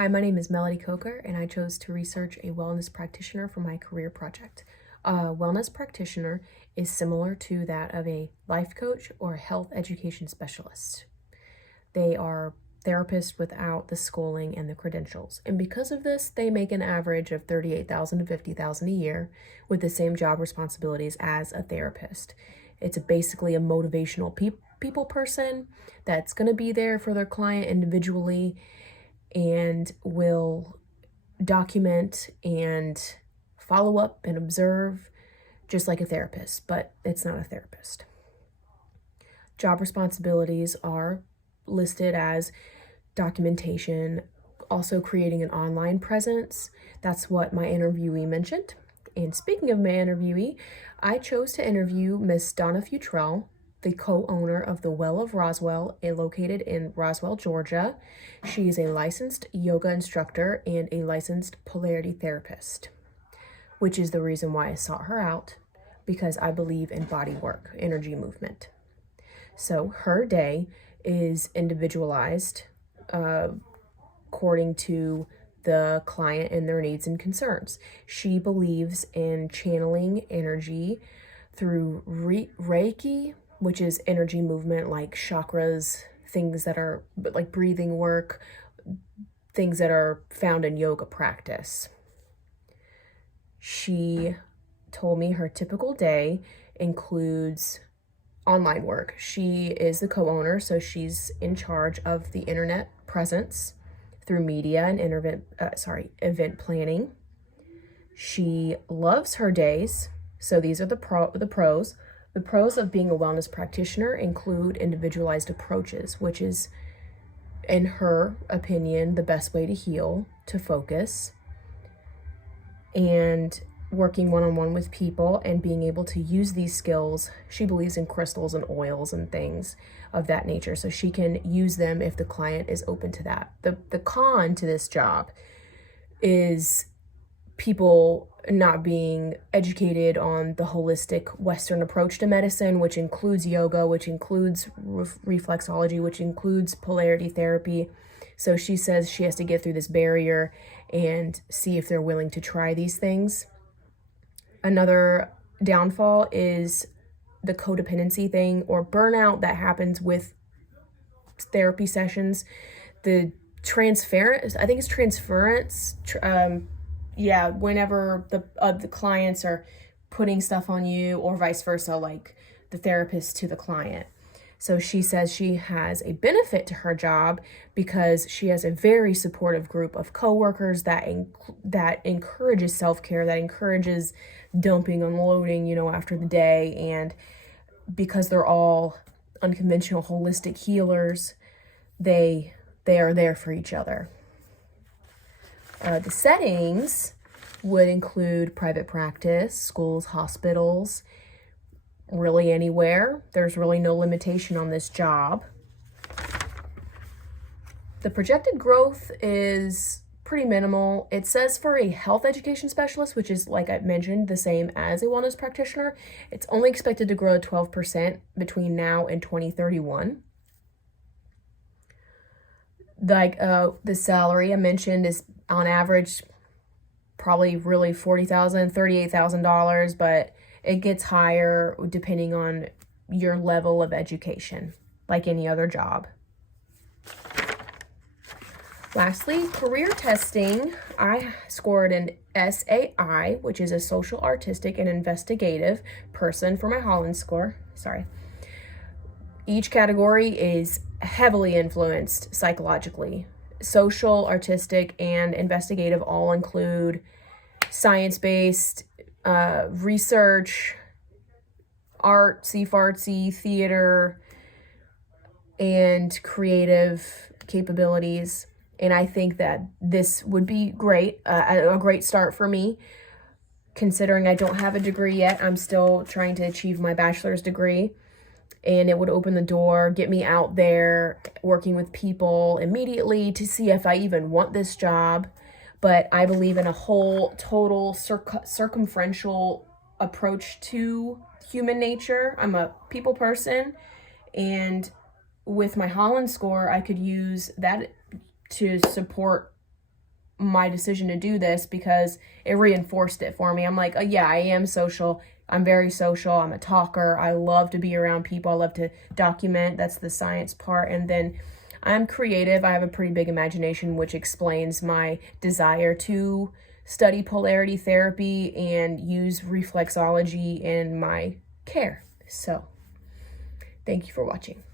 Hi, my name is Melody Coker, and I chose to research a wellness practitioner for my career project. A wellness practitioner is similar to that of a life coach or health education specialist. They are therapists without the schooling and the credentials, and because of this, they make an average of $38,000 to $50,000 a year with the same job responsibilities as a therapist. It's basically a motivational people person that's going to be there for their client individually and will document and follow up and observe just like a therapist, but it's not a therapist. Job responsibilities are listed as documentation, also creating an online presence. That's what my interviewee mentioned. And speaking of my interviewee, I chose to interview Miss Donna Futrell, the co-owner of the Well of Roswell, located in Roswell, Georgia. She is a licensed yoga instructor and a licensed polarity therapist, which is the reason why I sought her out, because I believe in body work, energy movement. So her day is individualized according to the client and their needs and concerns. She believes in channeling energy through Reiki, which is energy movement like chakras, things that are like breathing work, things that are found in yoga practice. She told me her typical day includes online work. She is the co-owner, so she's in charge of the internet presence through media and event planning. She loves her days. So these are the pros. The pros of being a wellness practitioner include individualized approaches, which is, in her opinion, the best way to heal, to focus, and working one-on-one with people and being able to use these skills. She believes in crystals and oils and things of that nature, so she can use them if the client is open to that. The con to this job is people not being educated on the holistic Western approach to medicine, which includes yoga, which includes reflexology, which includes polarity therapy. So she says she has to get through this barrier and see if they're willing to try these things. Another downfall is the codependency thing or burnout that happens with therapy sessions. The transference, I think it's transference, whenever the clients are putting stuff on you, or vice versa, like the therapist to the client. So she says she has a benefit to her job because she has a very supportive group of coworkers that encourages self-care, that encourages dumping, unloading, after the day. And because they're all unconventional holistic healers, they are there for each other. The settings would include private practice, schools, hospitals, really anywhere. There's really no limitation on this job. The projected growth is pretty minimal. It says for a health education specialist, which is, like I mentioned, the same as a wellness practitioner, it's only expected to grow 12% between now and 2031. The salary I mentioned is on average probably really $40,000, $38,000, but it gets higher depending on your level of education, like any other job. Lastly, career testing. I scored an SAI, which is a social, artistic, and investigative person for my Holland score. Each category is heavily influenced psychologically. Social, artistic, and investigative all include science-based research, artsy-fartsy, theater, and creative capabilities. And I think that this would be great, a great start for me, considering I don't have a degree yet. I'm still trying to achieve my bachelor's degree. And it would open the door, get me out there working with people immediately to see if I even want this job. But I believe in a whole, total, circumferential approach to human nature. I'm a people person, and with my Holland score, I could use that to support my decision to do this because it reinforced it for me. I'm like, oh, yeah, I am social. I'm very social. I'm a talker. I love to be around people. I love to document. That's the science part. And then I'm creative. I have a pretty big imagination, which explains my desire to study polarity therapy and use reflexology in my care. So, thank you for watching.